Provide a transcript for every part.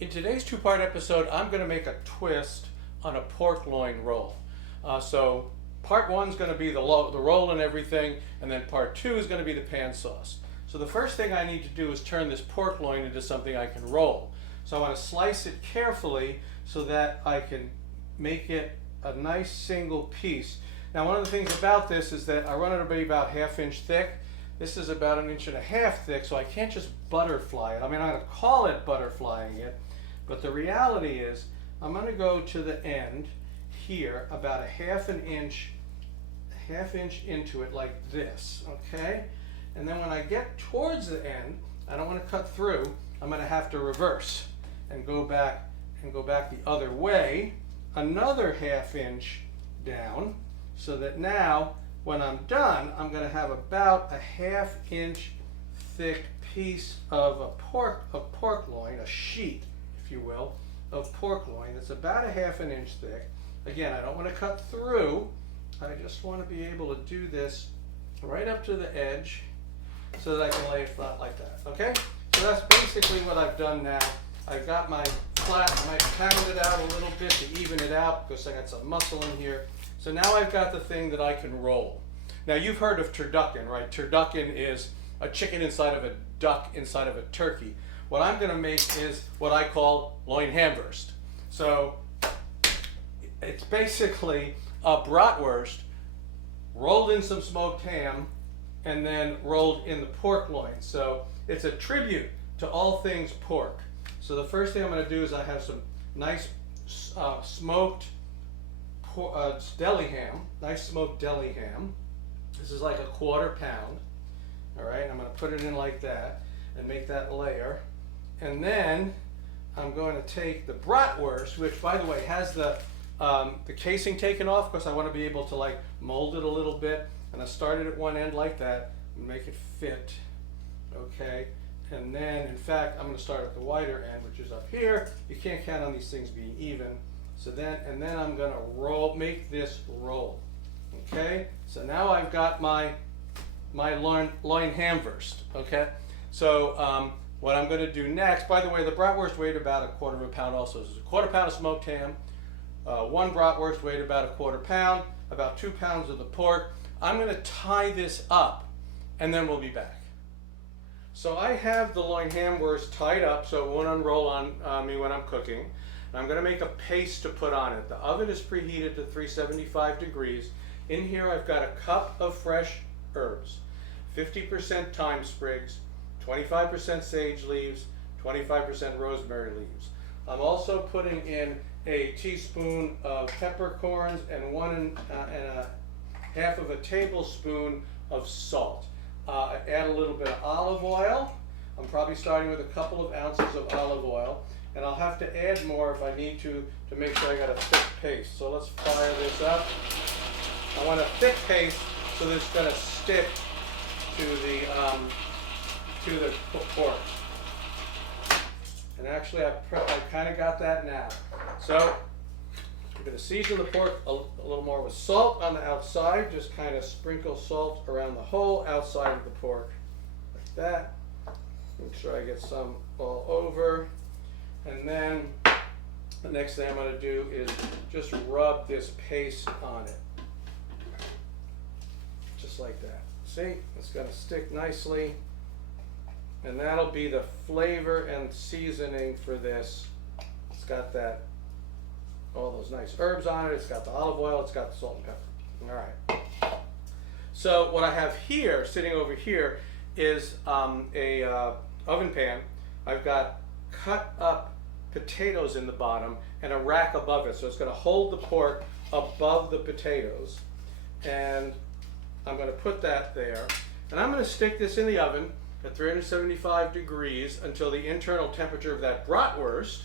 In today's two-part episode, I'm going to make a twist on a pork loin roll. So part one is going to be the roll and everything, and then part two is going to be the pan sauce. So the first thing I need to do is turn this pork loin into something I can roll. So I want to slice it carefully so that I can make it a nice single piece. Now, one of the things about this is that I run it about 1/2 inch thick. This is about 1.5 inches thick, so I can't just butterfly it. I mean, I'm going to call it butterflying it, but the reality is I'm going to go to the end here about 1/2 inch into it like this, okay? And then when I get towards the end, I don't want to cut through. I'm going to have to reverse and go back the other way, another 1/2 inch down, so that now when I'm done, I'm going to have about 1/2 inch thick piece of pork loin, a sheet, if you will, of pork loin. It's about 1/2 inch thick. Again, I don't want to cut through. I just want to be able to do this right up to the edge so that I can lay it flat like that. Okay? So that's basically what I've done now. I've got my flat. I might pound it out a little bit to even it out because I got some muscle in here. So now I've got the thing that I can roll. Now you've heard of turducken, right? Turducken is a chicken inside of a duck inside of a turkey. What I'm going to make is what I call LoinHamWurst. So it's basically a bratwurst rolled in some smoked ham and then rolled in the pork loin. So it's a tribute to all things pork. So the first thing I'm going to do is I have some nice smoked deli ham, nice smoked deli ham. This is like 1/4 pound. All right, I'm going to put it in like that and make that layer. And then I'm going to take the bratwurst, which by the way has the casing taken off because I want to be able to like mold it a little bit. And I started at one end like that and make it fit. Okay, and then in fact I'm going to start at the wider end, which is up here. You can't count on these things being even. So then I'm going to make this roll. Okay, so now I've got my LoinHamWurst. Okay, so what I'm going to do next, by the way, the bratwurst weighed about 1/4 pound also. This is 1/4 pound of smoked ham. One bratwurst weighed about 1/4 pound, about 2 pounds of the pork. I'm going to tie this up and then we'll be back. So I have the LoinHamWurst tied up so it won't unroll on me when I'm cooking. I'm going to make a paste to put on it. The oven is preheated to 375 degrees. In here I've got a cup of fresh herbs, 50% thyme sprigs, 25% sage leaves, 25% rosemary leaves. I'm also putting in a teaspoon of peppercorns and 1.5 tablespoon of salt. I add a little bit of olive oil. I'm probably starting with a couple of ounces of olive oil. And I'll have to add more if I need to make sure I got a thick paste. So let's fire this up. I want a thick paste so that it's going to stick to the pork. And actually I kind of got that now. So I'm going to season the pork a little more with salt on the outside. Just kind of sprinkle salt around the whole outside of the pork like that. Make sure I get some all over. And then the next thing I'm going to do is just rub this paste on it. Just like that. See? It's going to stick nicely. And that'll be the flavor and seasoning for this. It's got all those nice herbs on it. It's got the olive oil. It's got the salt and pepper. All right. So what I have here, sitting over here, is a oven pan. I've got cut up potatoes in the bottom and a rack above it, so it's going to hold the pork above the potatoes, and I'm going to put that there, and I'm going to stick this in the oven at 375 degrees until the internal temperature of that bratwurst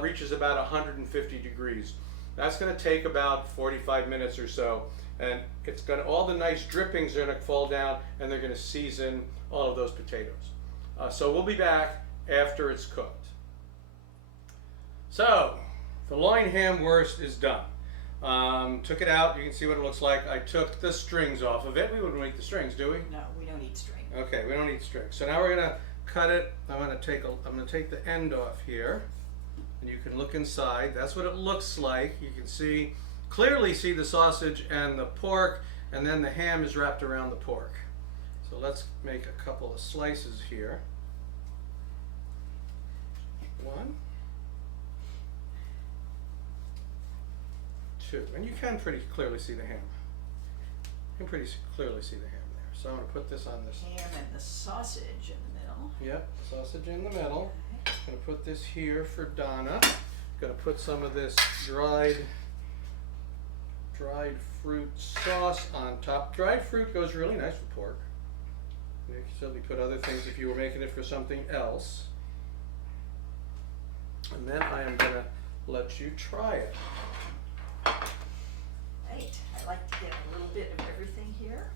reaches about 150 degrees. That's going to take about 45 minutes or so, and all the nice drippings are going to fall down and they're going to season all of those potatoes. So we'll be back after it's cooked. So the LoinHamWurst is done. Took it out. You can see what it looks like. I took the strings off of it. We wouldn't eat the strings, do we? No, we don't eat string. Okay, we don't eat strings. So now we're going to cut it. I'm going to take the end off here, and you can look inside. That's what it looks like. You can clearly see the sausage and the pork, and then the ham is wrapped around the pork. So let's make a couple of slices here. 1, 2, and you can pretty clearly see the ham. You can pretty clearly see the ham there. So I'm going to put this on this. Ham and the sausage in the middle. Yep, sausage in the middle. I'm going to put this here for Donna. Going to put some of this dried fruit sauce on top. Dried fruit goes really nice with pork. You can certainly put other things if you were making it for something else. And then I am going to let you try it. Right, I like to get a little bit of everything here.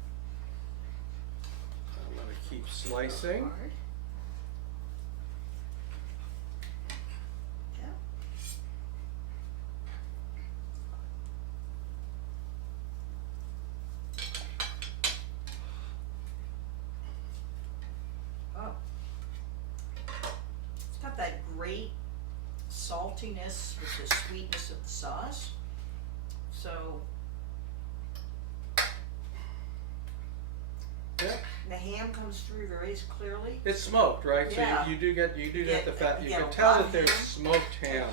I'm going to keep slicing. Yeah. Oh. It's got that great saltiness with the sweetness of the sauce. So Yeah. the ham comes through very clearly. It's smoked, right? Yeah. So you do get the fat. You get can a tell lot that there's ham. smoked ham.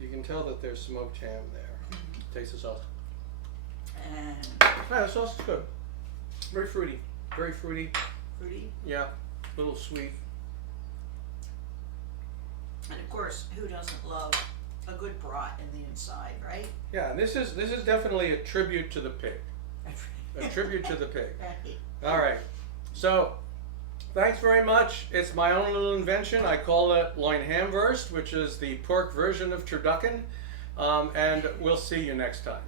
You can tell that there's smoked ham there. Taste the sauce. And Yeah, the sauce is good. Very fruity. Very fruity. fruity. Yeah. A little sweet. And of course, who doesn't love a good brat in the inside, right? Yeah, and this is definitely a tribute to the pig. A tribute to the pig. Right. All right. So, thanks very much. It's my own little invention. I call it LoinHamWurst, which is the pork version of Turducken. And we'll see you next time.